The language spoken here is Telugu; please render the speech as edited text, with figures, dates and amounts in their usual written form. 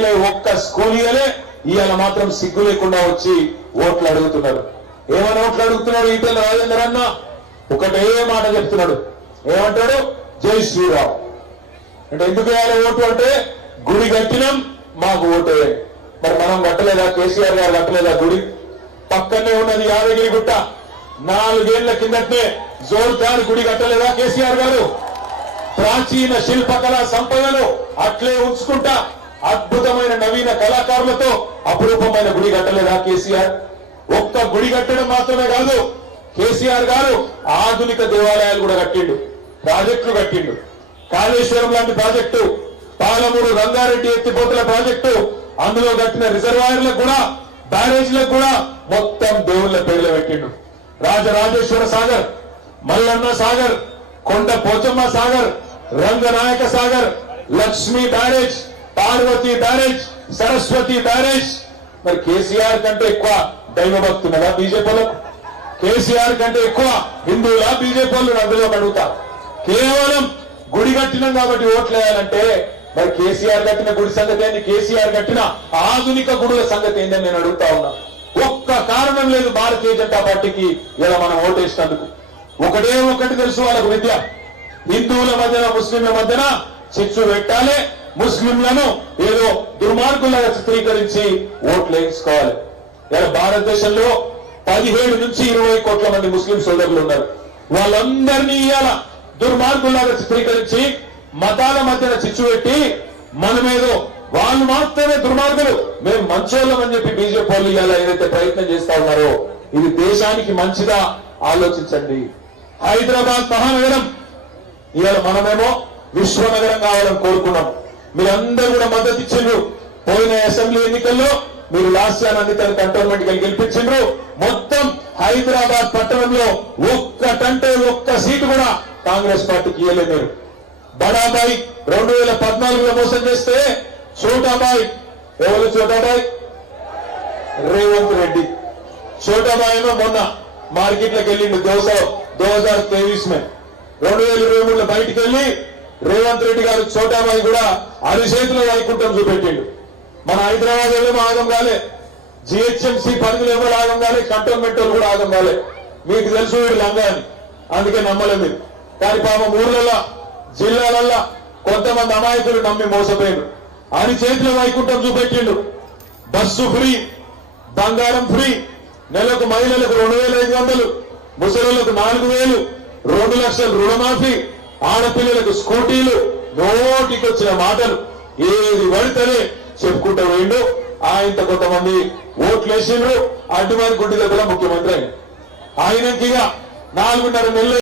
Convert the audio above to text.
ఇయ్యలే, ఒక్క స్కూల్ ఇయ్యలే. ఇవాళ మాత్రం సిగ్గు లేకుండా వచ్చి ఓట్లు అడుగుతున్నారు. ఏమని ఓట్లు అడుగుతున్నాడు ఈటెల రాజేందర్ అన్న? ఒకటే మాట చెప్తున్నాడు. ఏమంటాడు? జై శ్రీరామ్. అంటే ఎందుకు వేయాలి ఓటు అంటే, గుడి కట్టినాం మాకు ఓటు వేయండి. మరి మనం కట్టలేదా? కేసీఆర్ గారు కట్టలేదా గుడి? పక్కనే ఉన్నది యాదగిరి గుట్ట, 4 ఏళ్ల కిందటే జోర్దార్ గుడి కట్టలేదా కేసీఆర్ గారు? ప్రాచీన శిల్పకళా సంపదను అట్లే ఉంచుకుంటా అద్భుతమైన నవీన కళాకారులతో అపురూపమైన గుడి కట్టలేదా కేసీఆర్? ఒక్క గుడి కట్టడం మాత్రమే కాదు, కేసీఆర్ గారు ఆధునిక దేవాలయాలు కూడా కట్టిండు, ప్రాజెక్టులు కట్టిండు. కాళేశ్వరం లాంటి ప్రాజెక్టు, పాలమూరు రంగారెడ్డి ఎత్తిపోతల ప్రాజెక్టు, అందులో కట్టిన రిజర్వాయర్లకు కూడా, బ్యారేజ్లకు కూడా మొత్తం దేవుళ్ల పేర్లు పెట్టిండు. Rajarajeshwara Sagar, Mallanna Sagar, Konda Pochamma Sagar, Ranganayaka Sagar, Lakshmi barrage, Parvathi barrage, Saraswathi barrage. మరి కేసీఆర్ కంటే ఎక్కువ దైవ భక్తున్నదా బీజేపీలకు? కేసీఆర్ కంటే ఎక్కువ హిందువులా బీజేపీలు? అందులో అడుగుతా. కేవలం గుడి కట్టినాం కాబట్టి ఓట్లు వేయాలంటే మరి కేసీఆర్ కట్టిన గుడి సంగతి ఏంది? కేసీఆర్ కట్టిన ఆధునిక గుడుల సంగతి ఏందని నేను అడుగుతా ఉన్నా. ఒక్క కారణం లేదు భారతీయ జనతా పార్టీకి ఇలా మనం ఓటేసినందుకు. ఒకటి తెలుసు వాళ్ళకు విద్య. హిందువుల మధ్యన ముస్లింల మధ్యన చిచ్చు పెట్టాలి, ముస్లింలను ఏదో దుర్మార్గులుగా చిత్రీకరించి ఓట్లు వేయించుకోవాలి. ఇలా భారతదేశంలో 17 నుంచి 20 కోట్ల మంది ముస్లిం సోదరులు ఉన్నారు. వాళ్ళందరినీ ఇవాళ దుర్మార్గులాగా చిత్రీకరించి మతాల మధ్యన చిచ్చు పెట్టి మనమేదో వాళ్ళు మాత్రమే దుర్మార్గులు, మేము మంచోళ్ళం అని చెప్పి బీజేపీ వాళ్ళు ఇవాళ ఏదైతే ప్రయత్నం చేస్తా ఉన్నారో ఇది దేశానికి మంచిదా? ఆలోచించండి. హైదరాబాద్ మహానగరం ఇవాళ మనమేమో విశ్వనగరం కావాలని కోరుకున్నాం. మీరందరూ కూడా మద్దతు ఇచ్చిండ్రు. పోయిన అసెంబ్లీ ఎన్నికల్లో మీరు లాస్యానంది తన కంటోన్మెంట్ కి గెలిపించిండ్రు. మొత్తం హైదరాబాద్ పట్టణంలో ఒక్క సీటు కూడా కాంగ్రెస్ పార్టీకి ఇవ్వలేదు. మీరు బడాబాయి 2014లో మోసం చేస్తే చోటాబాయి, ఎవరు చోటాబాయి? రేవంత్ రెడ్డి. చోటాబాయి ఏమో మొన్న మార్కెట్లోకి వెళ్ళిండు 2023 में 2023లో బయటికి వెళ్ళి రేవంత్ రెడ్డి గారు చోటాబాయి కూడా అరిచేతిలో వైకుంఠం చూపెట్టిండు. మన హైదరాబాద్ ఏమో ఆగం కాలే, జిహెచ్ఎంసీ పరిధిలో ఏమో ఆగం కాలే, కంటోన్మెంట్ వాళ్ళు కూడా ఆగం కాలే. మీకు తెలుసు వీడు లంగా అని, అందుకే నమ్మలేదు మీరు. కానీ పాపం ఊర్లలో జిల్లాలల్లో కొంతమంది అమాయకులు నమ్మి మోసపోయారు. అని చేతిలో వైకుంఠం చూపెట్టిండు. బస్సు ఫ్రీ, బంగారం ఫ్రీ, నెలకు మహిళలకు 2500, ముసలులకు 4000, 2 లక్షల రుణమాఫీ, ఆడపిల్లలకు స్కూటీలు, నోటికొచ్చిన మాటలు ఏది పడితేనే చెప్పుకుంటూ పోయిండు. ఆయనతో కొంతమంది ఓట్లు వేసిండ్రు. అడ్డుమారి గుడ్డి దగ్గర ముఖ్యమంత్రి అయిన ఆయనకి 4.5 నెలలు